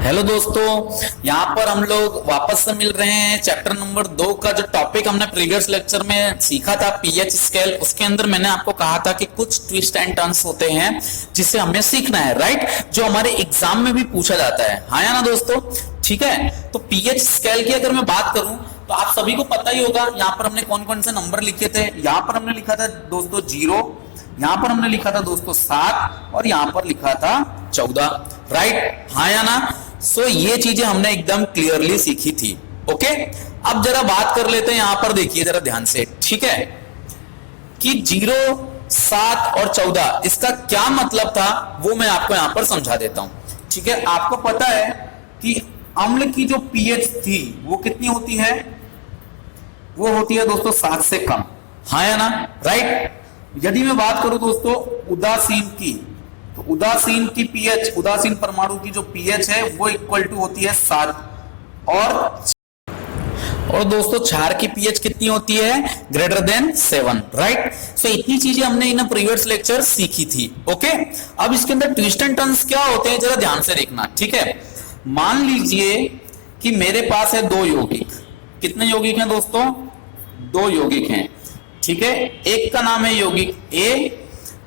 Hello दोस्तों, यहाँ पर हम लोग वापस से मिल रहे हैं। चैप्टर नंबर 2 का जो टॉपिक हमने प्रीवियस लेक्चर में सीखा था पीएच स्केल, उसके अंदर मैंने आपको कहा था कि कुछ ट्विस्ट एंड टर्न्स होते हैं जिसे हमें सीखना है, राइट, जो हमारे एग्जाम में भी पूछा जाता है। हाँ या ना दोस्तों, ठीक है। तो पीएच स्केल की अगर मैं बात करूं तो आप सभी को पता ही होगा यहाँ पर हमने कौन कौन से नंबर लिखे थे। यहाँ पर हमने लिखा था दोस्तों 0, यहाँ पर हमने लिखा था दोस्तों 7 और यहाँ पर लिखा था 14, राइट। हाँ या ना। सो ये चीजें हमने एकदम क्लियरली सीखी थी। ओके, अब जरा बात कर लेते हैं। यहां पर देखिए जरा ध्यान से, ठीक है, कि 0, 7 और 14 इसका क्या मतलब था वो मैं आपको यहां पर समझा देता हूं। ठीक है, आपको पता है कि अम्ल की जो पीएच थी वो कितनी होती है, वो होती है दोस्तों 7 से कम। हाँ या ना, राइट। यदि मैं बात करूं दोस्तों उदासीन की, तो उदासीन की पीएच, उदासीन परमाणु की जो पीएच है वो इक्वल टू होती है 7 और दोस्तों क्षार की पीएच कितनी होती है, ग्रेटर देन 7, राइट। सो इतनी चीजें हमने इन प्रीवियस लेक्चर सीखी थी। ओके, अब इसके अंदर ट्विस्ट एंड टर्न्स क्या होते हैं जरा ध्यान से देखना, ठीक है। मान लीजिए कि मेरे पास है 2 यौगिक। कितने यौगिक हैं दोस्तों, 2 यौगिक हैं, ठीक है। एक का नाम है यौगिक ए,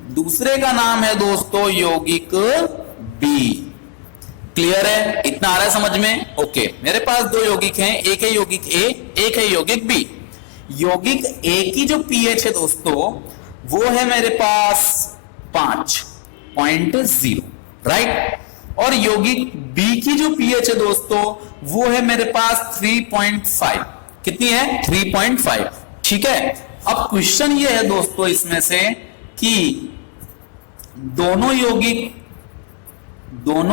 दूसरे का नाम है दोस्तों यौगिक बी। क्लियर है, इतना आ रहा है समझ में। ओके, मेरे पास 2 यौगिक हैं, एक है यौगिक ए, एक है यौगिक बी। यौगिक ए की जो पीएच है दोस्तों वो है मेरे पास 5.0, राइट, और यौगिक बी की जो पीएच है दोस्तों वो है मेरे पास 3.5। कितनी है, 3.5, ठीक है। अब क्वेश्चन ये है दोस्तों इसमें से कि दोनों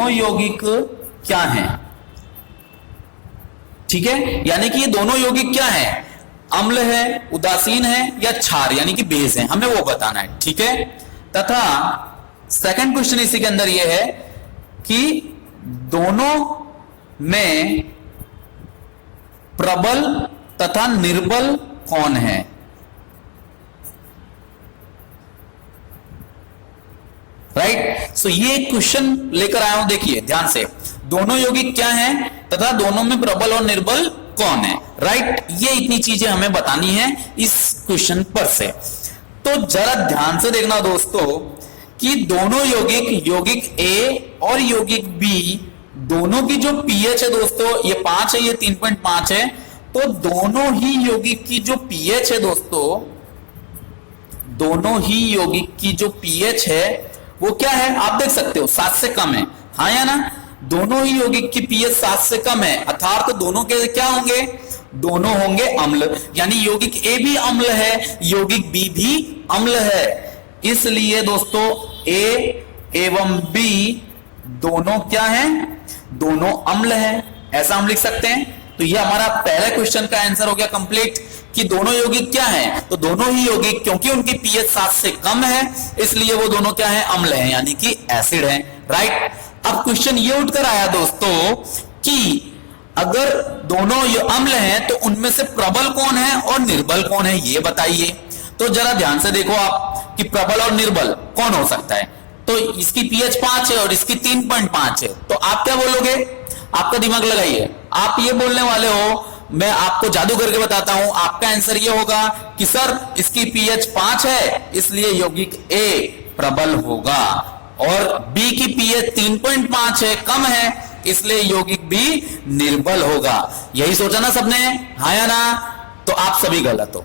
यौगिक क्या हैं, ठीक है। यानी कि ये दोनों यौगिक क्या है, अम्ल है, उदासीन है या क्षार यानी कि बेस है, हमें वो बताना है, ठीक है। तथा सेकंड क्वेश्चन इसी के अंदर ये है कि दोनों में प्रबल तथा निर्बल कौन है, राइट। सो ये क्वेश्चन लेकर आया हूं, देखिए ध्यान से। दोनों यौगिक क्या हैं तथा दोनों में प्रबल और निर्बल कौन है, राइट। ये इतनी चीजें हमें बतानी है इस क्वेश्चन पर से। तो जरा ध्यान से देखना दोस्तों कि दोनों यौगिक, यौगिक ए और यौगिक बी, दोनों की जो पीएच है दोस्तों ये 5 है, ये 3.5 है। तो दोनों ही यौगिक की जो पीएच है दोस्तों, दोनों ही यौगिक की जो पीएच है वो क्या है, आप देख सकते हो 7 से कम है। हाँ या ना, दोनों ही यौगिक की पीएच 7 से कम है, अर्थात तो दोनों के क्या होंगे, दोनों होंगे अम्ल। यानी यौगिक ए भी अम्ल है, यौगिक बी भी अम्ल है। इसलिए दोस्तों ए एवं बी दोनों क्या हैं, दोनों अम्ल हैं, ऐसा हम लिख सकते हैं। तो ये हमारा पहला क्वेश्चन का आंसर हो गया कंप्लीट कि दोनों यौगिक क्या हैं, तो दोनों ही यौगिक क्योंकि उनकी पीएच 7 से कम है इसलिए वो दोनों क्या है, अम्ल हैं यानी कि एसिड हैं, राइट। अब क्वेश्चन ये उठकर आया दोस्तों कि अगर दोनों अम्ल हैं तो उनमें से प्रबल कौन है और निर्बल कौन है ये बताइए। तो जरा ध्यान से देखो आप कि प्रबल और निर्बल कौन हो सकता है। तो इसकी पीएच 5 है और इसकी 3.5 है, तो आप क्या बोलोगे, आपका दिमाग लगाइए। आप ये बोलने वाले हो, मैं आपको जादू करके बताता हूं, आपका आंसर ये होगा कि सर इसकी पीएच 5 है इसलिए यौगिक ए प्रबल होगा और बी की पीएच 3.5 है, कम है, इसलिए यौगिक बी निर्बल होगा। यही सोचा ना सबने, हाँ या ना। तो आप सभी गलत हो,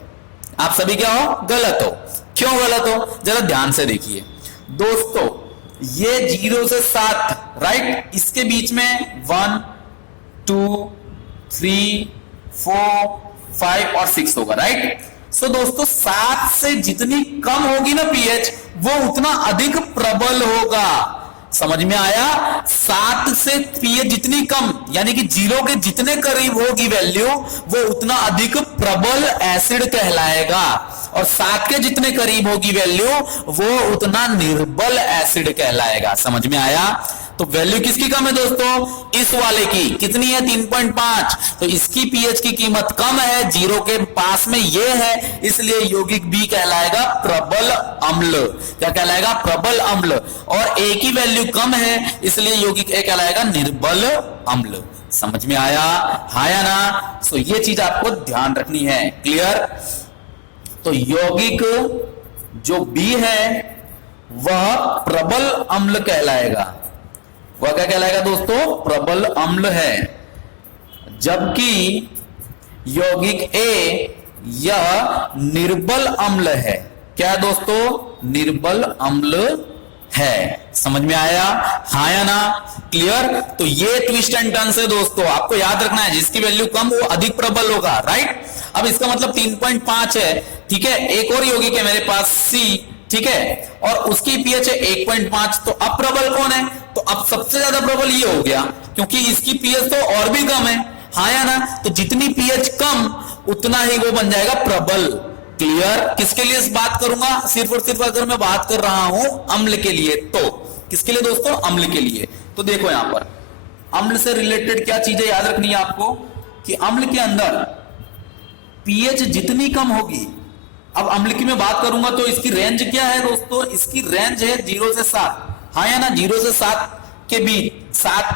आप सभी क्या हो, गलत हो। क्यों गलत हो, जरा ध्यान से देखिए दोस्तों। ये 0 से 7, राइट, इसके बीच में 1, 2, 3, 4, 5 और 6 होगा, राइट। सो दोस्तों 7 से जितनी कम होगी ना पीएच वो उतना अधिक प्रबल होगा। समझ में आया, 7 से पीएच जितनी कम यानी कि 0 के जितने करीब होगी वैल्यू वो उतना अधिक प्रबल एसिड कहलाएगा, और 7 के जितने करीब होगी वैल्यू वो उतना निर्बल एसिड कहलाएगा। समझ में आया। तो वैल्यू किसकी कम है दोस्तों, इस वाले की कितनी है 3.5, तो इसकी पीएच की कीमत कम है, 0 के पास में ये है, इसलिए यौगिक बी कहलाएगा प्रबल अम्ल। क्या कहलाएगा, प्रबल अम्ल। और ए की वैल्यू कम है, इसलिए यौगिक ए कहलाएगा निर्बल अम्ल। समझ में आया, हाँ या ना। सो ये चीज आपको ध्यान रखनी है, क्लियर। तो यौगिक जो बी है वह प्रबल अम्ल कहलाएगा। वह क्या कहलाएगा दोस्तों, प्रबल अम्ल है। जबकि यौगिक ए यह निर्बल अम्ल है। क्या है दोस्तों, निर्बल अम्ल है। समझ में आया, हाँ या ना, क्लियर। तो ये ट्विस्ट एंड टर्न्स है दोस्तों, आपको याद रखना है, जिसकी वैल्यू कम वो अधिक प्रबल होगा, राइट। अब इसका मतलब 3.5 है, ठीक है। एक और यौगिक है मेरे पास सी, ठीक है, और उसकी पीएच है 1.5, तो अब प्रबल कौन है, तो अब सबसे ज्यादा प्रबल ये हो गया, क्योंकि इसकी पीएच तो और भी कम है, हाँ या ना। तो जितनी पीएच कम उतना ही वो बन जाएगा प्रबल, क्लियर। किसके लिए इस बात करूंगा, सिर्फ और सिर्फ अगर मैं बात कर रहा हूं अम्ल के लिए, तो किसके लिए दोस्तों, अम्ल के लिए। तो देखो यहां पर अम्ल से रिलेटेड क्या चीजें याद रखनी है आपको, कि अम्ल के अंदर पीएच जितनी कम होगी, अब अम्ल की मैं बात करूंगा तो इसकी रेंज क्या है दोस्तों, इसकी रेंज है 0 से 7, हाँ या ना, 0 से 7 के बीच,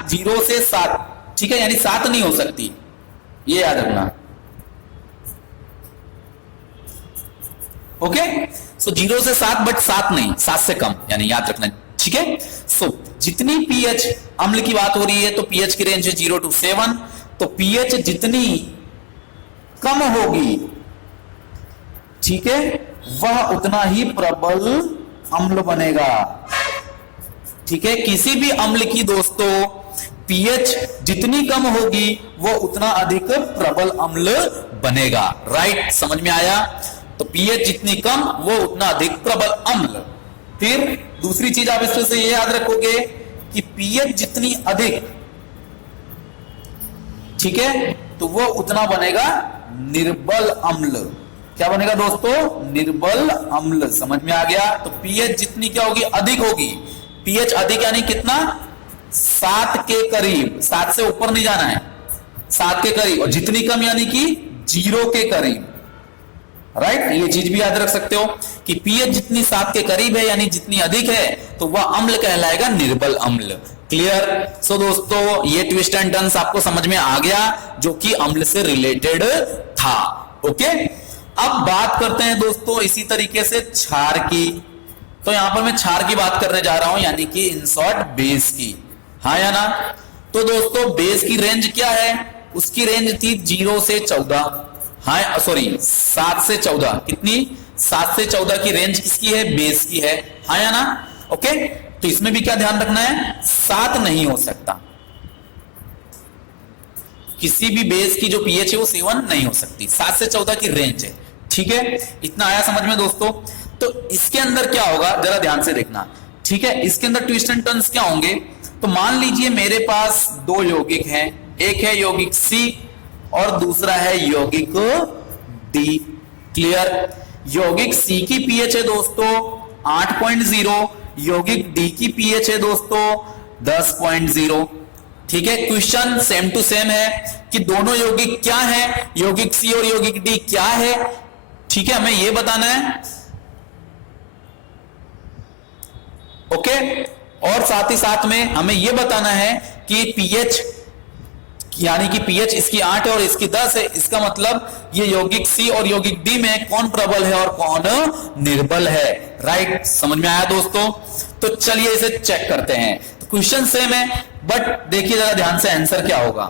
0 से 7, ठीक है, यानी 7 नहीं हो सकती, ये याद रखना। ओके, सो 0 से 7 बट 7 नहीं, 7 से कम, यानी याद रखना, ठीक है। सो जितनी पीएच अम्ल की बात हो रही है तो पीएच की रेंज है 0 to 7, तो पीएच जितनी कम होगी, ठीक है, वह उतना ही प्रबल अम्ल बनेगा, ठीक है। किसी भी अम्ल की दोस्तों पीएच जितनी कम होगी वो उतना अधिक प्रबल अम्ल बनेगा, राइट। समझ में आया, तो पीएच जितनी कम वो उतना अधिक प्रबल अम्ल। फिर दूसरी चीज आप इसमें से ये याद रखोगे कि पीएच जितनी अधिक, ठीक है, तो वो उतना बनेगा निर्बल अम्ल। क्या बनेगा दोस्तों, निर्बल अम्ल। समझ में आ गया। तो पीएच जितनी क्या होगी, अधिक होगी। पीएच अधिक यानी कितना, 7 के करीब, 7 से ऊपर नहीं जाना है, 7 के करीब। और जितनी कम यानी कि 0 के करीब, राइट। ये चीज भी याद रख सकते हो कि पीएच जितनी 7 के करीब है यानी जितनी अधिक है तो वह अम्ल कहलाएगा निर्बल अम्ल, क्लियर। सो दोस्तों ये ट्विस्ट एंड टर्न्स आपको समझ में आ गया जो कि अम्ल से रिलेटेड था, ओके। अब बात करते हैं दोस्तों इसी तरीके से क्षार की। तो यहां पर मैं क्षार की बात करने जा रहा हूं, यानी कि इन शॉर्ट बेस की, हाँ या ना। तो दोस्तों बेस की रेंज क्या है, उसकी रेंज थी 0 से 14, हाँ सॉरी 7 से 14, कितनी, 7 से 14 की रेंज किसकी है, बेस की है, हाँ या ना, ओके। तो इसमें भी क्या ध्यान रखना है, 7 नहीं हो सकता, किसी भी बेस की जो पीएच है वो 7 नहीं हो सकती, 7 से 14 की रेंज है, ठीक है। इतना आया समझ में दोस्तों। तो इसके अंदर क्या होगा जरा ध्यान से देखना, ठीक है। इसके अंदर ट्विस्ट एंड टर्न्स क्या होंगे, तो मान लीजिए मेरे पास 2 यौगिक हैं, एक है यौगिक सी और दूसरा है यौगिक डी, क्लियर। यौगिक सी की पीएच है दोस्तों 8.0, यौगिक डी की पीएच है दोस्तों 10.0, ठीक है। क्वेश्चन सेम टू सेम है कि दोनों यौगिक क्या है, यौगिक सी और यौगिक डी क्या है, ठीक है, हमें यह बताना है, ओके। और साथ ही साथ में हमें यह बताना है कि पीएच यानी कि पीएच इसकी 8 है और इसकी 10 है, इसका मतलब ये यौगिक सी और यौगिक डी में कौन प्रबल है और कौन निर्बल है, राइट। समझ में आया दोस्तों। तो चलिए इसे चेक करते हैं। तो क्वेश्चन सेम है बट देखिए जरा ध्यान से आंसर क्या होगा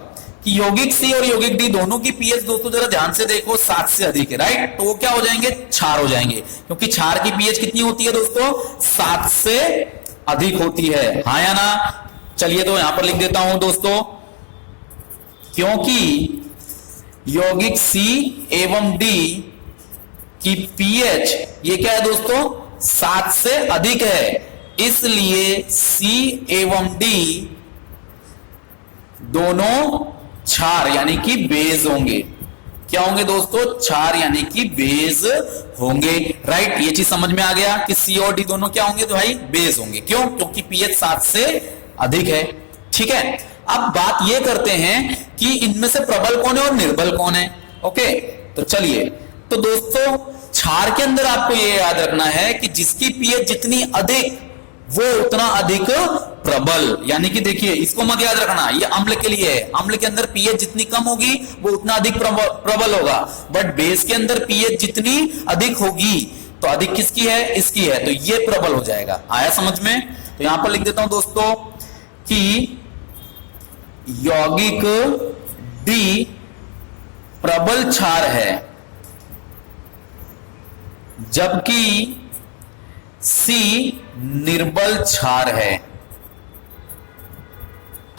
कि यौगिक सी और यौगिक डी दोनों की पीएच दोस्तों जरा ध्यान से देखो 7 से अधिक है, राइट। तो वो क्या हो जाएंगे, क्षार हो जाएंगे, क्योंकि क्षार की पीएच कितनी होती है दोस्तों, 7 से अधिक होती है, हाँ या ना। चलिए तो यहां पर लिख देता हूं दोस्तों, क्योंकि यौगिक सी एवं डी की पीएच ये क्या है दोस्तों, 7 से अधिक है, इसलिए सी एवं डी दोनों क्षार यानी कि बेस होंगे। क्या होंगे दोस्तों, क्षार यानी कि बेस होंगे, राइट। ये चीज समझ में आ गया कि सी और डी दोनों क्या होंगे, तो भाई बेस होंगे। क्यों, क्योंकि पीएच 7 से अधिक है। ठीक है, अब बात ये करते हैं कि इनमें से प्रबल कौन है और निर्बल कौन है। ओके, तो चलिए, तो दोस्तों क्षार के अंदर आपको ये याद रखना है कि जिसकी पीएच जितनी अधिक वो उतना अधिक प्रबल, यानी कि देखिए इसको मत याद रखना, ये अम्ल के लिए है, अम्ल के अंदर पीएच जितनी कम होगी वो उतना अधिक प्रबल होगा, बट बेस के अंदर पीएच जितनी अधिक होगी तो अधिक किसकी है, इसकी है, तो ये प्रबल हो जाएगा। आया समझ में? तो यहां पर लिख देता हूं दोस्तों कि यौगिक डी प्रबल क्षार है जबकि सी निर्बल क्षार है।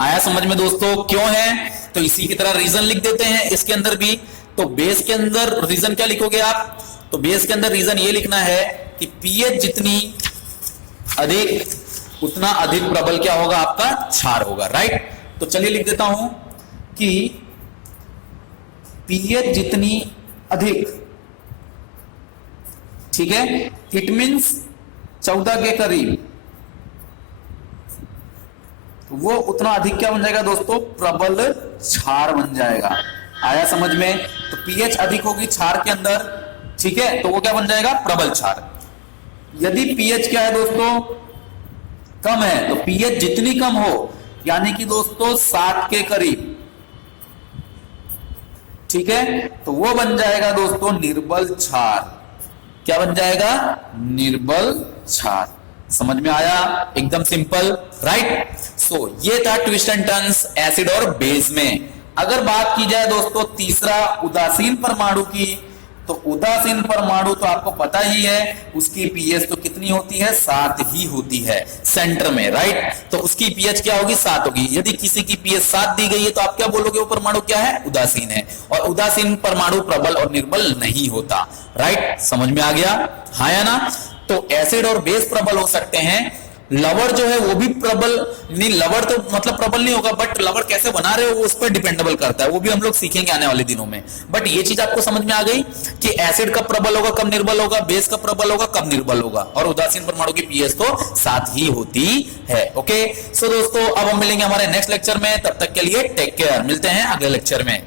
आया समझ में दोस्तों? क्यों है? तो इसी की तरह रीजन लिख देते हैं इसके अंदर भी। तो बेस के अंदर रीजन क्या लिखोगे आप? तो बेस के अंदर रीजन ये लिखना है कि पीएच जितनी अधिक उतना अधिक प्रबल क्या होगा, आपका क्षार होगा। राइट, तो चलिए लिख देता हूं कि पीएच जितनी अधिक, ठीक है, इट मीन्स 14 के करीब, वो उतना अधिक क्या बन जाएगा दोस्तों, प्रबल क्षार बन जाएगा। आया समझ में? तो पीएच अधिक होगी क्षार के अंदर, ठीक है, तो वो क्या बन जाएगा, प्रबल क्षार। यदि पीएच क्या है दोस्तों, कम है, तो पीएच जितनी कम हो, यानी कि दोस्तों 7 के करीब, ठीक है, तो वो बन जाएगा दोस्तों निर्बल क्षार। क्या बन जाएगा, निर्बल क्षार। समझ में आया? एकदम सिंपल। राइट, सो ये था ट्विस्ट एंड टर्न्स एसिड और बेस में। अगर बात की जाए दोस्तों तीसरा उदासीन परमाणु की, तो उदासीन परमाणु तो आपको पता ही है, उसकी पीएच तो कितनी होती है, 7 ही होती है सेंटर में। राइट, तो उसकी पीएच क्या होगी, 7 होगी। यदि किसी की पीएच 7 दी गई है तो आप क्या बोलोगे, वो परमाणु क्या है, उदासीन है। और उदासीन परमाणु प्रबल और निर्बल नहीं होता। राइट, समझ में आ गया? हाँ या ना? तो एसिड और बेस प्रबल हो सकते हैं, लवण जो है वो भी प्रबल नहीं, लवण तो मतलब प्रबल नहीं होगा, बट लवण कैसे बना रहे हो वो उस पर डिपेंडेबल करता है, वो भी हम लोग सीखेंगे आने वाले दिनों में। बट ये चीज आपको समझ में आ गई कि एसिड कब प्रबल होगा, कब निर्बल होगा, बेस कब प्रबल होगा, कब निर्बल होगा, और उदासीन परमाणु की पीएच तो 7 ही होती है। ओके, सो दोस्तों अब हम मिलेंगे हमारे नेक्स्ट लेक्चर में, तब तक के लिए टेक केयर, मिलते हैं अगले लेक्चर में।